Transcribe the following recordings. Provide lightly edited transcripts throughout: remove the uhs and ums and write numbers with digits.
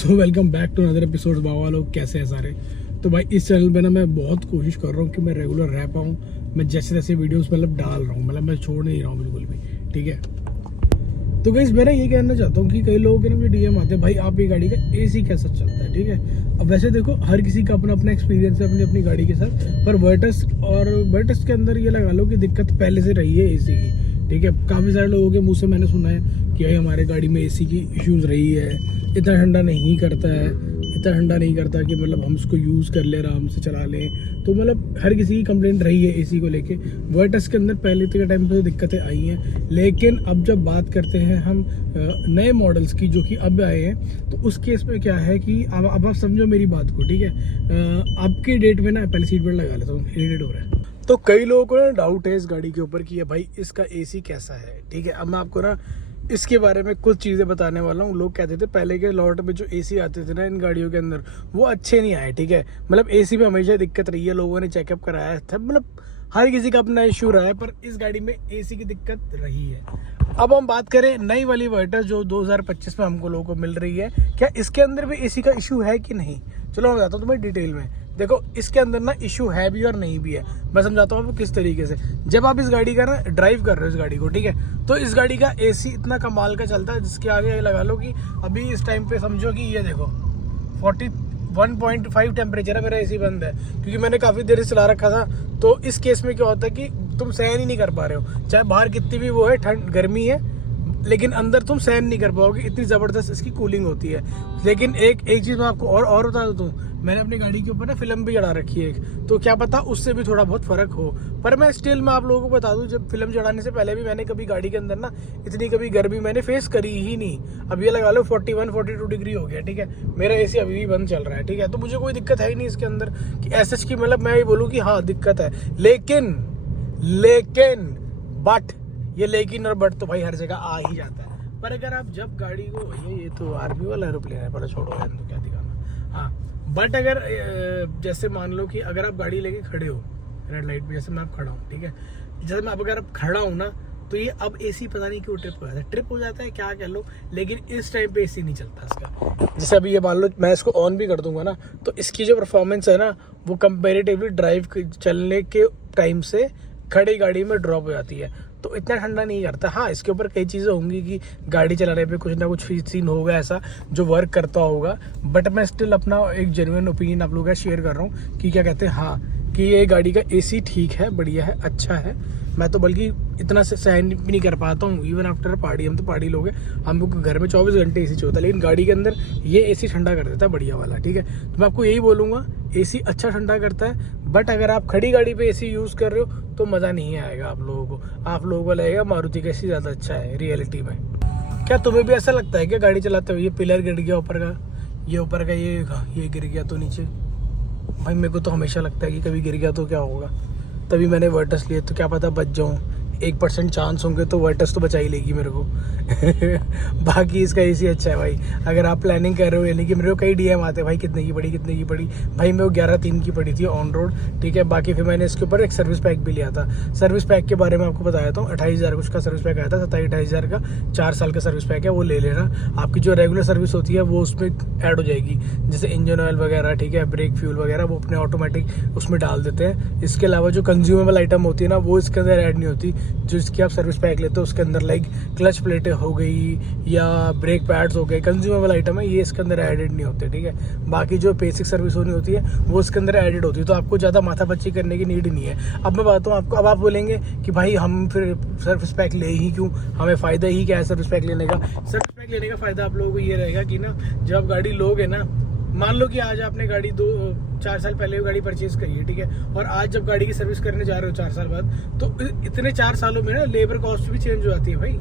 So welcome back to another episode. बाबा लोग कैसे हैं सारे। तो भाई इस चैनल पे ना मैं बहुत कोशिश कर रहा हूँ कि मैं रेगुलर रह पाऊँ। मैं जैसे जैसे वीडियोस मतलब डाल रहा हूँ, मतलब मैं छोड़ नहीं रहा हूँ बिल्कुल भी, ठीक है। तो गाइस मैं ना ये कहना चाहता हूँ कि कई लोगों के ना मुझे डीएम आते हैं, भाई आप ये गाड़ी का एसी कैसा चलता है, ठीक है। अब वैसे देखो हर किसी का अपना अपना एक्सपीरियंस है अपनी अपनी गाड़ी के साथ, पर वर्टस के अंदर ये लगा लो कि दिक्कत पहले से रही है एसी की, ठीक है। काफ़ी सारे लोगों के मुँह से मैंने सुना है कि भाई हमारे गाड़ी में एसी की इश्यूज़ रही है, इतना ठंडा नहीं करता है, इतना ठंडा नहीं करता कि मतलब हम इसको यूज़ कर ले, आराम से चला लें। तो मतलब हर किसी की कंप्लेंट रही है एसी को लेके। वर्टस के अंदर पहले के टाइम पे तो दिक्कतें आई हैं, लेकिन अब जब बात करते हैं हम नए मॉडल्स की जो कि अब आए हैं, तो उस केस में क्या है कि अब आप समझो मेरी बात को, ठीक है। अब की डेट में ना, पहले सीट बेल्ट लगा लेता हूँ, इरिटेट हो रहा है। तो कई लोगों को ना डाउट है इस गाड़ी के ऊपर कि ये भाई इसका एसी कैसा है, ठीक है। अब मैं आपको ना इसके बारे में कुछ चीज़ें बताने वाला हूँ। लोग कहते थे पहले के लॉट में जो एसी आते थे ना इन गाड़ियों के अंदर, वो अच्छे नहीं आए, ठीक है। मतलब एसी में हमेशा दिक्कत रही है, लोगों ने चेकअप कराया था, मतलब हर किसी का अपना इशू रहा है, पर इस गाड़ी में एसी की दिक्कत रही है। अब हम बात करें नई वाली वर्टस जो 2025 में हमको लोगों को मिल रही है, क्या इसके अंदर भी एसी का इशू है कि नहीं। चलो मैं बताता हूँ तुम्हें डिटेल में। देखो इसके अंदर ना इशू है भी और नहीं भी है। मैं समझाता हूँ आपको किस तरीके से। जब आप इस गाड़ी का ना ड्राइव कर रहे हो इस गाड़ी को, ठीक है, तो इस गाड़ी का एसी इतना कमाल का चलता है जिसके आगे ये लगा लो कि अभी इस टाइम पे समझो कि ये देखो 41.5 टेम्परेचर है, मेरा एसी बंद है क्योंकि मैंने काफ़ी देर से चला रखा था। तो इस केस में क्या होता है कि तुम सहन ही नहीं कर पा रहे हो, चाहे बाहर कितनी भी वो है ठंड गर्मी है, लेकिन अंदर तुम सहन नहीं कर पाओगे, इतनी ज़बरदस्त इसकी कूलिंग होती है। लेकिन एक चीज़ मैं आपको और बता दूँ, मैंने अपनी गाड़ी के ऊपर ना फिल्म भी चढ़ा रखी है एक, तो क्या पता उससे भी थोड़ा बहुत फ़र्क हो। पर मैं स्टिल मैं आप लोगों को बता दूँ, जब फिल्म चढ़ाने से पहले भी मैंने कभी गाड़ी के अंदर ना इतनी कभी गर्मी मैंने फेस करी ही नहीं। अब ये लगा लो 41-42 डिग्री हो गया, ठीक है, मेरा एसी अभी भी बंद चल रहा है, ठीक है। तो मुझे कोई दिक्कत है ही नहीं इसके अंदर कि एसएच की, मतलब मैं ये बोलूँ कि हाँ दिक्कत है। लेकिन बट ये लेकिन और बट तो भाई हर जगह आ ही जाता है। पर अगर आप जब गाड़ी को, ये तो आर्मी वाला एरोप्लेन है, पर छोड़ो यार, तो क्या दिखाना। हाँ, बट अगर जैसे मान लो कि अगर आप गाड़ी लेके खड़े हो रेड लाइट पे, जैसे मैं आप खड़ा हूँ, ठीक है, जैसे मैं अगर आप खड़ा हूँ ना, तो ये अब एसी पता नहीं क्यों ट्रिप हो जाता है क्या कह लो, लेकिन इस टाइम पे एसी नहीं चलता इसका। जैसे अभी ये मान लो मैं इसको ऑन भी कर दूंगा ना, तो इसकी जो परफॉर्मेंस है ना, वो कंपेरेटिवली ड्राइव चलने के टाइम से खड़ी गाड़ी में ड्रॉप हो जाती है। तो इतना ठंडा नहीं करता। हाँ, इसके ऊपर कई चीज़ें होंगी कि गाड़ी चलाने पे कुछ ना कुछ सीन होगा ऐसा जो वर्क करता होगा, बट मैं स्टिल अपना एक जेन्युइन ओपिनियन आप लोगों का शेयर कर रहा हूँ कि क्या कहते हैं, हाँ, कि ये गाड़ी का एसी ठीक है, बढ़िया है, अच्छा है। मैं तो बल्कि इतना से सहन भी नहीं कर पाता हूँ इवन आफ्टर पार्टी। हम तो पार्टी लोग हैं, हम लोग घर में 24 घंटे एसी चलता है, लेकिन गाड़ी के अंदर ये एसी ठंडा कर देता है बढ़िया वाला, ठीक है। तो मैं आपको यही बोलूँगा, एसी अच्छा ठंडा करता है, बट अगर आप खड़ी गाड़ी पे एसी यूज़ कर रहे हो तो मज़ा नहीं आएगा आप लोगों को। आप लोगों को लगेगा मारुति का एसी ज़्यादा अच्छा है रियलिटी में। क्या तुम्हें भी ऐसा लगता है कि गाड़ी चलाते हुए ये पिलर गिर गया ऊपर का, ये गिर गया तो नीचे? भाई मेरे को तो हमेशा लगता है कि कभी गिर गया तो क्या होगा, तभी मैंने वर्टस लिए, तो क्या पता बच जाऊँ। 1% चांस होंगे तो वर्टस तो बचा ही लेगी मेरे को। बाकी इसका एसी अच्छा है भाई। अगर आप प्लानिंग कर रहे हो, यानी कि मेरे को कई डीएम आते हैं भाई कितने की पड़ी भाई, मेरे को 11,300 की पड़ी थी ऑन रोड, ठीक है। बाकी फिर मैंने इसके ऊपर एक सर्विस पैक भी लिया था। सर्विस पैक के बारे में आपको बताया था, 28,000 कुछ का सर्विस पैक आया था, 27-28,000 का 4 साल का सर्विस पैक है, वो ले लेना। आपकी जो रेगुलर सर्विस होती है वो उसमें ऐड हो जाएगी, जैसे इंजन ऑयल वगैरह, ठीक है, ब्रेक फ्यूल वगैरह, वो अपने ऑटोमेटिक उसमें डाल देते हैं। इसके अलावा जो कंज्यूमेबल आइटम होती है ना, वो इसके अंदर ऐड नहीं होती। जो इसकी आप सर्विस पैक लेते हो उसके अंदर लाइक क्लच प्लेटें हो गई या ब्रेक पैड्स हो गए, कंज्यूमेबल आइटम है, ये इसके अंदर एडेड नहीं होते, ठीक है। बाकी जो बेसिक सर्विस होनी होती है वो इसके अंदर एडेड होती है, तो आपको ज़्यादा माथापच्ची करने की नीड नहीं है। अब मैं बताता हूँ आपको, अब आप बोलेंगे कि भाई हम फिर सर्विस पैक ले ही क्यों, हमें फ़ायदा ही क्या है सर्विस पैक लेने का। सर्विस पैक लेने का फ़ायदा आप लोगों को ये रहेगा कि ना, जब आप गाड़ी लोगे ना, मान लो कि आज आपने गाड़ी 4 साल पहले गाड़ी परचेज करी है, ठीक है, और आज जब गाड़ी की सर्विस करने जा रहे हो 4 साल बाद, तो इतने 4 सालों में ना लेबर कॉस्ट भी चेंज हो जाती है भाई,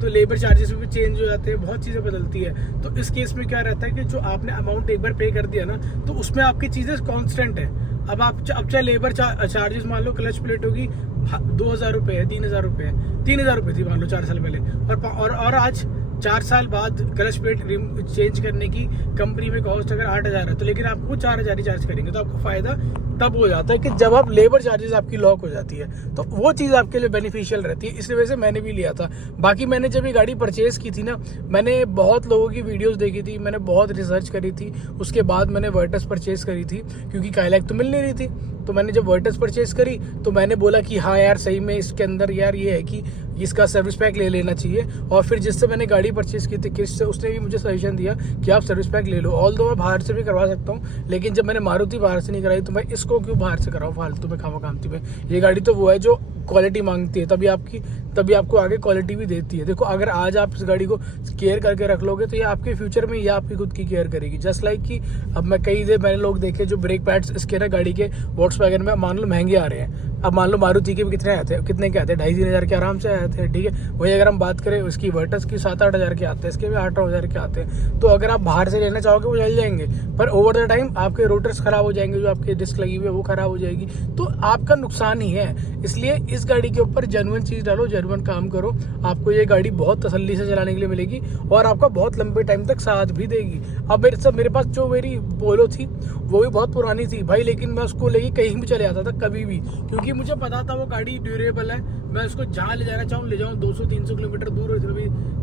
तो लेबर चार्जेस भी चेंज हो जाते हैं, बहुत चीज़ें बदलती है। तो इस केस में क्या रहता है कि जो आपने अमाउंट एक बार पे कर दिया ना, तो उसमें आपकी चीज़ें कांस्टेंट है। अब चाहे लेबर चार्जेस मान लो, क्लच प्लेट होगी 2,000 रुपये है, 3,000 रुपये है, 3,000 रुपये थी मान लो 4 साल पहले, और आज 4 साल बाद क्लच प्लेट चेंज करने की कंपनी में कॉस्ट अगर 8,000 है तो लेकिन आपको 4,000 ही चार्ज करेंगे, तो आपको फायदा तब हो जाता है कि जब आप लेबर चार्जेस आपकी लॉक हो जाती है, तो वो चीज़ आपके लिए बेनिफिशियल रहती है। इस वजह से मैंने भी लिया था। बाकी मैंने जब ये गाड़ी परचेज़ की थी ना, मैंने बहुत लोगों की वीडियोस देखी थी, मैंने बहुत रिसर्च करी थी, उसके बाद मैंने वर्टस परचेज़ करी थी, क्योंकि काइलैक तो मिल नहीं रही थी। तो मैंने जब वर्टस परचेज़ करी तो मैंने बोला कि हाँ यार सही में इसके अंदर यार ये है कि इसका सर्विस पैक ले लेना चाहिए। और फिर जिससे मैंने गाड़ी परचेज़ की थी किससे, उसने भी मुझे सजेशन दिया कि आप सर्विस पैक ले लो। ऑल दो मैं बाहर से भी करवा सकता हूँ, लेकिन जब मैंने मारुति बाहर से नहीं कराई तो मैं इसको क्यों बाहर से कराऊँ फालतू में खामा खामती में। ये गाड़ी तो वो है जो क्वालिटी मांगती है, तभी आपको आगे क्वालिटी भी देती है। देखो अगर आज आप इस गाड़ी को केयर करके रख लोगे तो ये आपके फ्यूचर में ये आपकी खुद की केयर करेगी। जस्ट लाइक कि अब मैं कई देर मैंने लोग देखे जो ब्रेक पैड्स इसके ना गाड़ी के वॉक्सवैगन में मान लो महंगे आ रहे हैं। अब मान लो मारुति के भी कितने के आते हैं 2,500-3 हज़ार के आराम से आते हैं, ठीक है। वही अगर हम बात करें उसकी वर्टस की 7-8 हज़ार के आते हैं, इसके भी 8-9 हज़ार के आते हैं। तो अगर आप बाहर से लेना चाहोगे वो चल जाएंगे, पर ओवर द टाइम आपके रोटर्स खराब हो जाएंगे, जो आपके डिस्क लगी हुई है वो खराब हो जाएगी, तो आपका नुकसान ही है। इसलिए इस गाड़ी के ऊपर जेन्युइन चीज़ डालो, जेन्युइन काम करो, आपको ये गाड़ी बहुत तसल्ली से चलाने के लिए मिलेगी और आपका बहुत लंबे टाइम तक साथ भी देगी। अब मेरे पास जो मेरी पोलो थी वो भी बहुत पुरानी थी भाई, लेकिन मैं उसको लेके कहीं भी चले जाता था कभी भी, क्योंकि मुझे पता था वो गाड़ी ड्यूरेबल है। मैं उसको जहाँ ले जाना चाहूँ ले जाऊँ, 200-300 किलोमीटर दूर हो,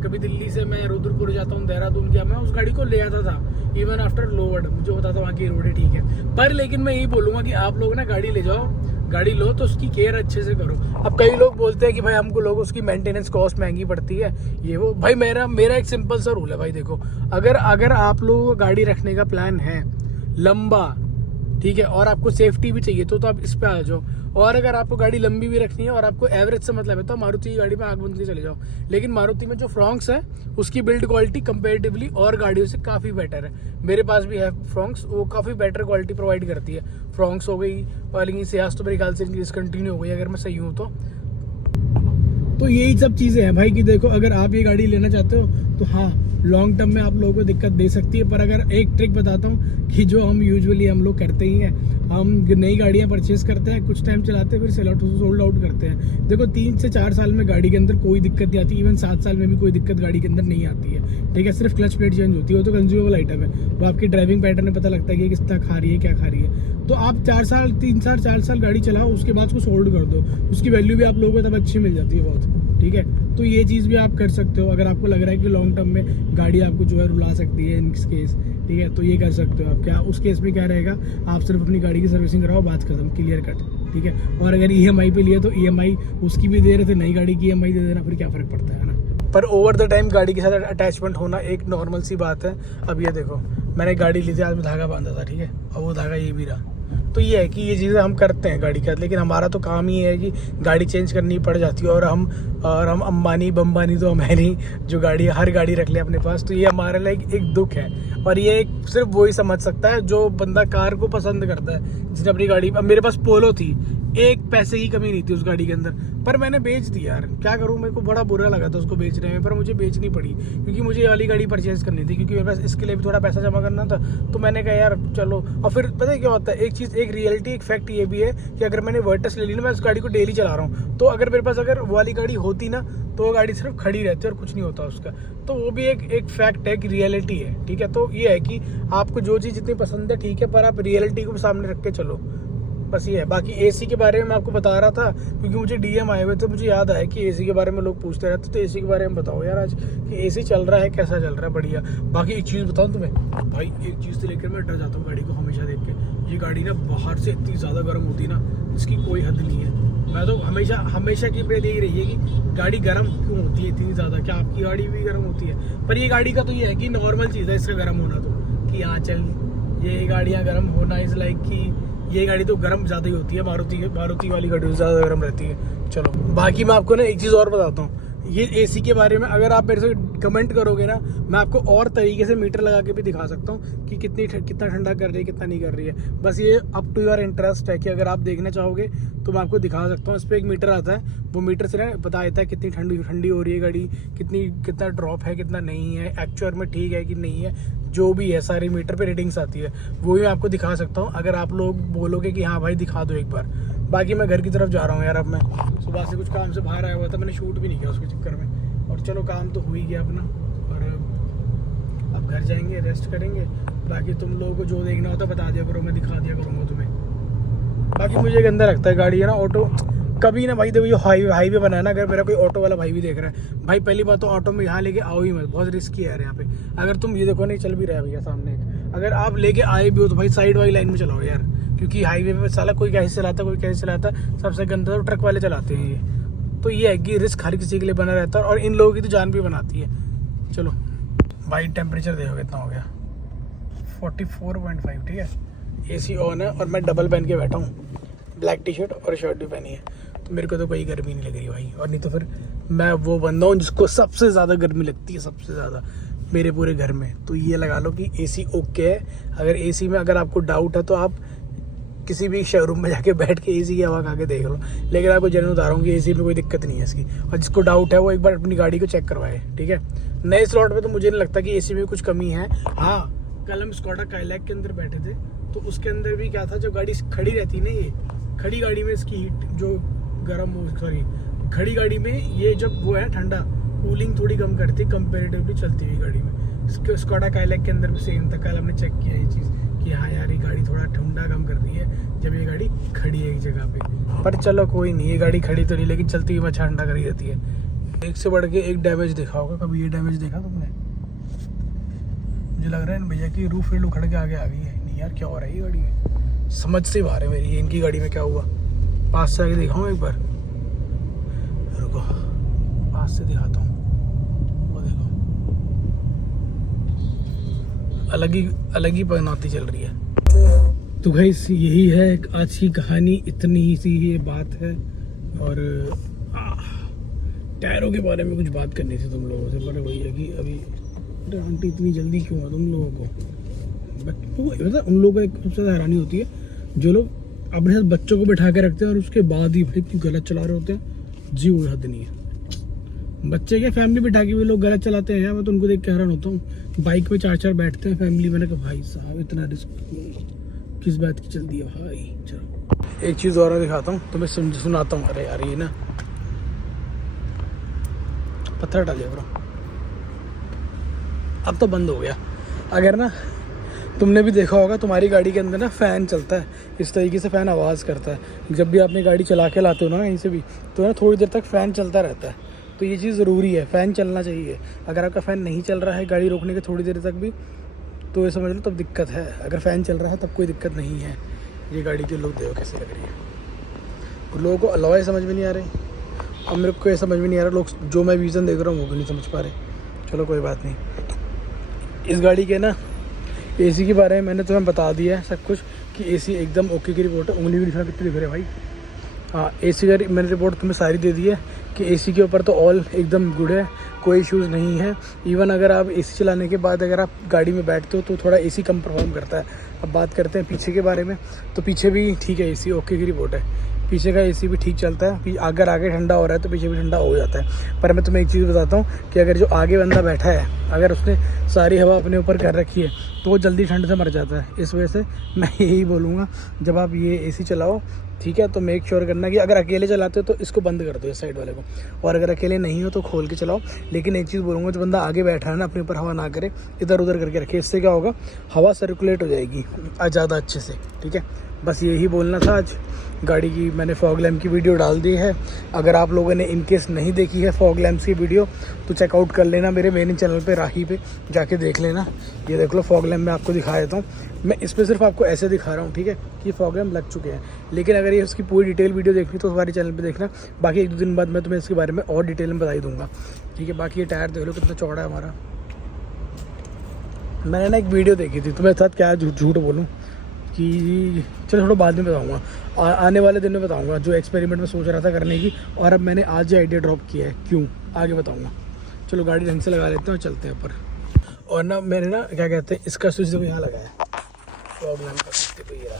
कभी दिल्ली से मैं रुद्रपुर जाता हूँ, देहरादून गया, मैं उस गाड़ी को ले जाता था इवन आफ्टर लोवर्ड। मुझे पता था वहाँ की रोडें ठीक है, पर लेकिन मैं यही बोलूँगा कि आप लोग ना गाड़ी ले जाओ, गाड़ी लो तो उसकी केयर अच्छे से करो। अब कई लोग बोलते हैं कि भाई हमको लोग उसकी मेंटेनेंस कॉस्ट महंगी पड़ती है, ये वो। भाई मेरा एक सिंपल सा रूल है भाई, देखो अगर आप लोगों को गाड़ी रखने का प्लान है लंबा, ठीक है, और आपको सेफ्टी भी चाहिए तो आप इस पे आ जाओ। और अगर आपको गाड़ी लंबी भी रखनी है और आपको एवरेज से मतलब है तो मारुति की गाड़ी में आग बंद के चले जाओ। लेकिन मारुति में जो फ्रॉन्क्स है उसकी बिल्ड क्वालिटी कंपेरेटिवली और गाड़ियों से काफ़ी बेटर है। मेरे पास भी है फ्रॉन्क्स, वो काफ़ी बेटर क्वालिटी प्रोवाइड करती है। फ्रॉन्क्स हो गई, वाली सियाज तो मेरे ख्याल से इनकी डिसकंटिन्यू हो गई अगर मैं सही हूँ तो यही सब चीज़ें हैं भाई कि देखो अगर आप ये गाड़ी लेना चाहते हो तो हाँ लॉन्ग टर्म में आप लोगों को दिक्कत दे सकती है। पर अगर एक ट्रिक बताता हूँ कि जो हम लोग करते ही हैं, हम नई गाड़ियाँ परचेस करते हैं, कुछ टाइम चलाते हैं, फिर सोल्ड आउट करते हैं। देखो 3 से 4 साल में गाड़ी के अंदर कोई दिक्कत नहीं आती, इवन 7 साल में भी कोई दिक्कत गाड़ी के अंदर नहीं आती है, ठीक है। सिर्फ क्लच प्लेट चेंज होती है, वो तो कंज्यूमेबल आइटम है, वो आपकी ड्राइविंग पैटर्न में पता लगता है कि किस तरह खा रही है, क्या खा रही है। तो आप 4 साल 4 साल गाड़ी चलाओ, उसके बाद उसको सोल्ड कर दो, उसकी वैल्यू भी आप लोगों को तब अच्छी मिल जाती है बहुत, ठीक है। तो ये चीज़ भी आप कर सकते हो अगर आपको लग रहा है कि लॉन्ग टर्म में गाड़ी आपको जो है रुला सकती है इन केस, ठीक है, तो ये कर सकते हो आप। क्या उस केस में क्या रहेगा, आप सिर्फ अपनी गाड़ी की सर्विसिंग कराओ, बात खत्म, क्लियर कट, ठीक है। और अगर EMI पे लिए तो EMI उसकी भी दे रहे थे, नई गाड़ी की EMI दे देना, फिर क्या फ़र्क पड़ता है ना। पर ओवर द टाइम गाड़ी के साथ अटैचमेंट होना एक नॉर्मल सी बात है। अब ये देखो मैंने गाड़ी ली थी, आज में धागा बांधा था, ठीक है, और वो धागा ये भी रहा। तो ये है कि ये चीज़ें हम करते हैं गाड़ी के साथ, लेकिन हमारा तो काम ही है कि गाड़ी चेंज करनी पड़ जाती है। और हम अंबानी बम्बानी तो हम है नहीं जो हर गाड़ी रख ले अपने पास। तो ये हमारे लिए एक दुख है, और ये सिर्फ वही समझ सकता है जो बंदा कार को पसंद करता है, जिसने अपनी गाड़ी। अब मेरे पास पोलो थी, एक पैसे की कमी नहीं थी उस गाड़ी के अंदर, पर मैंने बेच दी यार, क्या करूं, मेरे को बड़ा बुरा लगा था उसको बेचने में, पर मुझे बेचनी पड़ी क्योंकि मुझे ये वाली गाड़ी परचेज करनी थी, क्योंकि मेरे पास इसके लिए भी थोड़ा पैसा जमा करना था। तो मैंने कहा यार चलो। और फिर पता है क्या होता है, एक चीज़, एक रियलिटी, एक फैक्ट ये भी है कि अगर मैंने वर्टस ले ली ना, मैं इस गाड़ी को डेली चला रहा हूँ, तो अगर मेरे पास वो वाली गाड़ी होती ना तो वो गाड़ी सिर्फ खड़ी रहती है और कुछ नहीं होता उसका। तो वो भी एक फैक्ट है, कि रियलिटी है, ठीक है। तो ये है कि आपको जो चीज़ जितनी पसंद है, ठीक है, पर आप रियलिटी को सामने रख के चलो, बस ये है। बाकी AC के बारे में मैं आपको बता रहा था क्योंकि मुझे DM आए हुए थे, मुझे याद आया कि AC के बारे में लोग पूछते रहते, तो AC के बारे में बताओ यार आज कि AC चल रहा है, कैसा चल रहा है, बढ़िया। बाकी एक चीज़ बताऊँ तुम्हें भाई, एक चीज़ से लेकर मैं डर जाता हूँ गाड़ी को हमेशा देख के। ये गाड़ी ना बाहर से इतनी ज़्यादा गर्म होती है ना, जिसकी कोई हद नहीं है। मैं तो हमेशा की बात यही रही है कि गाड़ी गर्म क्यों होती है इतनी ज़्यादा, क्या आपकी गाड़ी भी गर्म होती है? पर ये गाड़ी का तो ये है कि नॉर्मल चीज़ है इसका गर्म होना, तो कि हाँ चल ये गाड़ियाँ गर्म होना इज़ लाइक कि ये गाड़ी तो गर्म ज़्यादा ही होती है, मारुति वाली गाड़ी ज़्यादा गर्म रहती है। चलो बाकी मैं आपको ना एक चीज़ और बताता हूँ, ये AC के बारे में अगर आप मेरे से कमेंट करोगे ना, मैं आपको और तरीके से मीटर लगा के भी दिखा सकता हूँ कि कितना ठंडा कर रही है, कितना नहीं कर रही है। बस ये अप टू योर इंटरेस्ट है कि अगर आप देखना चाहोगे तो मैं आपको दिखा सकता हूँ। इस पर एक मीटर आता है, वो मीटर से ना बता देता है कितनी ठंडी हो रही है गाड़ी, कितना ड्रॉप है, कितना नहीं है, एक्चुअल में ठीक है कि नहीं है, जो भी है सारी मीटर पे रीडिंग्स आती है, वो भी मैं आपको दिखा सकता हूँ अगर आप लोग बोलोगे कि हाँ भाई दिखा दो एक बार। बाकी मैं घर की तरफ जा रहा हूँ यार, अब मैं सुबह से कुछ काम से बाहर आया हुआ था, मैंने शूट भी नहीं किया उसके चक्कर में, और चलो काम तो हो ही गया अपना, आप घर जाएंगे, रेस्ट करेंगे, बाकी तुम लोगों को जो देखना होता बता दिया करो, मैं दिखा दिया करूँगा तुम्हें। बाकी मुझे गंदा लगता है गाड़ी है ना ऑटो कभी ना भाई। देखो ये हाईवे बना है ना, अगर मेरा कोई ऑटो वाला भाई भी देख रहा है भाई, पहली बात तो ऑटो में यहाँ लेके आओ ही मत, बहुत रिस्की है यार यहाँ पे। अगर तुम ये देखो नहीं चल भी रहा है भैया सामने, अगर आप लेके आए भी हो तो भाई साइड वाली लाइन में चलाओ यार, क्योंकि हाईवे पे साला कोई कैसे चलाता, कोई कैसे चलाता, सबसे गंदा तो ट्रक वाले चलाते हैं ये। तो ये है कि रिस्क हर किसी के लिए बना रहता है, और इन लोगों की तो जान भी बनाती है। चलो भाई टेम्परेचर देखो कितना हो गया, 44.5, ठीक है। AC ऑन है और मैं डबल पहन के बैठा हूँ, ब्लैक टी शर्ट और शर्ट भी पहनी है, तो मेरे को तो कोई गर्मी नहीं लग रही भाई। और नहीं तो फिर मैं वो बंदा हूँ जिसको सबसे ज़्यादा गर्मी लगती है, सबसे ज़्यादा मेरे पूरे घर में। तो ये लगा लो कि AC ओके है। अगर AC में अगर आपको डाउट है तो आप किसी भी शोरूम में जाके बैठ के AC की हवा खा के देख लो, लेकिन आपको जरूर बता रहा हूँ कि AC में कोई दिक्कत नहीं है इसकी। और जिसको डाउट है वो एक बार अपनी गाड़ी को चेक करवाए, ठीक है। नए स्लॉट पे तो मुझे नहीं लगता कि AC में कुछ कमी है। हाँ, कल हम स्कॉडा काइलैक के अंदर बैठे थे, तो उसके अंदर भी क्या था, जब गाड़ी खड़ी रहती है ना, ये खड़ी गाड़ी में इसकी हीट जो गर्म हो, सॉरी खड़ी गाड़ी में ये जब वो है ठंडा, कूलिंग थोड़ी कम करती कंपेरेटिवली चलती हुई गाड़ी में। इसके स्कॉडा काइलैक के अंदर भी सेम था, कल हमने चेक किया ये चीज़ कि हाँ यार ये गाड़ी थोड़ा ठंडा कम कर रही है जब ये गाड़ी खड़ी है एक जगह पे। पर चलो कोई नहीं, ये गाड़ी खड़ी तो नहीं, लेकिन चलती हुई अच्छा ठंडा करी रहती है। एक से बढ़ के एक डैमेज देखा होगा, कभी ये डैमेज देखा तुमने? मुझे लग रहा है भैया की रूफ रेल उखड़ के आगे आ गई है। नहीं यार क्या हो रहा है ये गाड़ी में, समझ से बाहर है मेरी, इनकी गाड़ी में क्या हुआ। पास से आके दिखाऊँ एक बार, रुको पास से दिखाता हूँ, वो देखो अलग ही पगनौती चल रही है। तो गाइस यही है आज की कहानी, इतनी ही सी ये बात है। और टायरों के बारे में कुछ बात करनी थी तुम लोगों से, पर वही है कि अभी आंटी इतनी जल्दी क्यों है तुम लोगों को। मतलब उन लोगों को सबसे ज़्यादा हैरानी होती है जो लोग अपने साथ बच्चों को बैठा के रखते हैं और उसके बाद ही भाई इतनी गलत चला रहे होते हैं। जी वो हद नहीं है। बच्चे क्या फैमिली बैठा के भी लोग गलत चलाते हैं यार, मैं तो उनको देख के हैरान होता हूँ। बाइक पे 4-4 बैठते हैं फैमिली, मैंने कहा भाई साहब इतना रिस्क किस बात की चलती है भाई। चलो एक चीज़ और दिखाता हूँ तुम्हें, सुनाता हूँ। अरे यार ये ना पत्थर डालिए ब्रो, अब तो बंद हो गया। अगर ना तुमने भी देखा होगा तुम्हारी गाड़ी के अंदर ना फ़ैन चलता है, इस तरीके से फ़ैन आवाज़ करता है। जब भी आपने गाड़ी चला के लाते हो ना कहीं से भी, तो ना थोड़ी देर तक फ़ैन चलता रहता है। तो ये चीज़ ज़रूरी है, फ़ैन चलना चाहिए। अगर आपका फ़ैन नहीं चल रहा है गाड़ी रोकने के थोड़ी देर तक भी, तो ये समझ लो तब दिक्कत है। अगर फ़ैन चल रहा है तब कोई दिक्कत नहीं है। ये गाड़ी के लोग देखो कैसे लग रही है। लोगों को अलॉय समझ में नहीं आ रही, अब मेरे को ये समझ में नहीं आ रहा, लोग जो मैं विज़न देख रहा हूँ वो भी नहीं समझ पा रहे। चलो कोई बात नहीं। इस गाड़ी के ना AC के बारे में मैंने तुम्हें बता दिया है सब कुछ कि AC एकदम ओके की रिपोर्ट है। उंगली भी दिखा कितनी दिख रही है भाई। हाँ AC का मैंने रिपोर्ट तुम्हें सारी दे दी है कि AC के ऊपर तो ऑल एकदम गुड है, कोई इश्यूज़ नहीं है। इवन अगर आप AC चलाने के बाद अगर आप गाड़ी में बैठते हो तो थोड़ा AC कम परफॉर्म करता है। अब बात करते हैं पीछे के बारे में, तो पीछे भी ठीक है, AC ओके की रिपोर्ट है। पीछे का AC भी ठीक चलता है, अगर आगे ठंडा हो रहा है तो पीछे भी ठंडा हो जाता है। पर मैं तुम्हें एक चीज़ बताता हूँ कि अगर जो आगे बंदा बैठा है, अगर उसने सारी हवा अपने ऊपर कर रखी है तो वो जल्दी ठंड से मर जाता है। इस वजह से मैं यही बोलूँगा, जब आप ये AC चलाओ ठीक है, तो मेक श्योर करना कि अगर अकेले चलाते हो तो इसको बंद कर दो इस साइड वाले को, और अगर अकेले नहीं हो तो खोल के चलाओ। लेकिन एक चीज़ बोलूँगा, जो बंदा आगे बैठा है ना अपने ऊपर हवा ना करे, इधर उधर करके रखे। इससे क्या होगा, हवा सर्कुलेट हो जाएगी ज़्यादा अच्छे से, ठीक है। बस यही बोलना था। आज गाड़ी की मैंने फॉग लैम्प की वीडियो डाल दी है। अगर आप लोगों ने इनकेस नहीं देखी है फॉग लैम्प्स की वीडियो तो चेकआउट कर लेना मेरे मेन चैनल पे, राही पे जाके देख लेना। ये देख लो फॉग लैम्प मैं आपको दिखा देता हूँ। मैं इस पर सिर्फ आपको ऐसे दिखा रहा हूँ, ठीक है, कि फॉग लैम्प लग चुके हैं। लेकिन अगर ये उसकी पूरी डिटेल वीडियो देखनी तो हमारे चैनल पर देखना। बाकी 1-2 दिन बाद मैं तुम्हें इसके बारे में और डिटेल में बता ही दूँगा, ठीक है। बाकी ये टायर देख लो कितना चौड़ा है हमारा। मैंने ना एक वीडियो देखी थी, तुम्हें साथ क्या झूठ बोलूँ कि चलो थोड़ा बाद में बताऊंगा, आने वाले दिन में बताऊंगा जो एक्सपेरिमेंट में सोच रहा था करने की, और अब मैंने आज ही आइडिया ड्रॉप किया है, क्यों आगे बताऊंगा। चलो गाड़ी ढंग से लगा लेते हैं और चलते हैं ऊपर। और ना मैंने ना क्या कहते हैं इसका स्विच तो यहाँ लगाया है, फॉग लैम्प का स्विच तो ये रहा।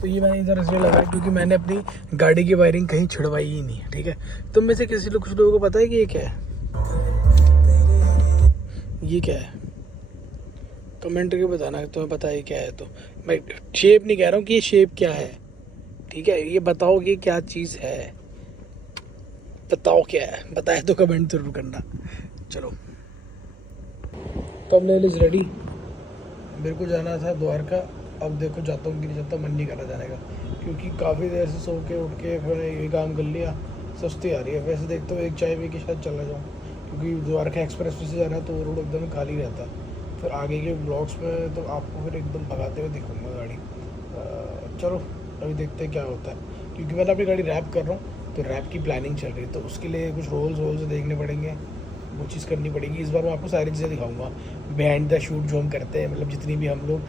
तो ये मैंने इधर इसलिए लगाया क्योंकि मैंने अपनी गाड़ी की वायरिंग कहीं छिड़वाई ही नहीं है, ठीक है। तुम में से कुछ लोगों को पता है कि ये क्या है, ये क्या है, कमेंट करके बताना तुम्हें पता है क्या है। तो मैं शेप नहीं कह रहा हूँ कि ये शेप क्या है, ठीक है, ये बताओ कि क्या चीज़ है, बताओ क्या है, बताए तो कमेंट जरूर करना। चलो थंबनेल इज रेडी। मेरे को जाना था द्वारका, अब देखो जाता हूँ कि नहीं जाता, मन नहीं कर रहा जाने का, क्योंकि काफ़ी देर से सो के उठ के फिर ये काम कर लिया, सुस्ती आ रही है। वैसे देखते हो एक चाय पी के शायद चला जाऊँ, क्योंकि द्वारका एक्सप्रेस वे से जाना है तो रोड एकदम खाली रहता है। फिर आगे के ब्लॉग्स में तो आपको फिर एकदम भगाते हुए दिखूँगा गाड़ी। चलो अभी देखते हैं क्या होता है, क्योंकि मैंने अपनी गाड़ी रैप कर रहा हूँ, तो रैप की प्लानिंग चल रही है, तो उसके लिए कुछ रोल्स देखने पड़ेंगे, वो चीज़ करनी पड़ेगी। इस बार मैं आपको सारी चीज़ें दिखाऊंगा बिहाइंड द शूट जो हम करते हैं, मतलब जितनी भी हम लोग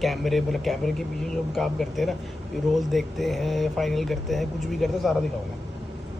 कैमरे मतलब कैमरे के पीछे जो हम काम करते हैं ना, रोल देखते हैं, फाइनल करते हैं, कुछ भी करते हैं, सारा दिखाऊंगा।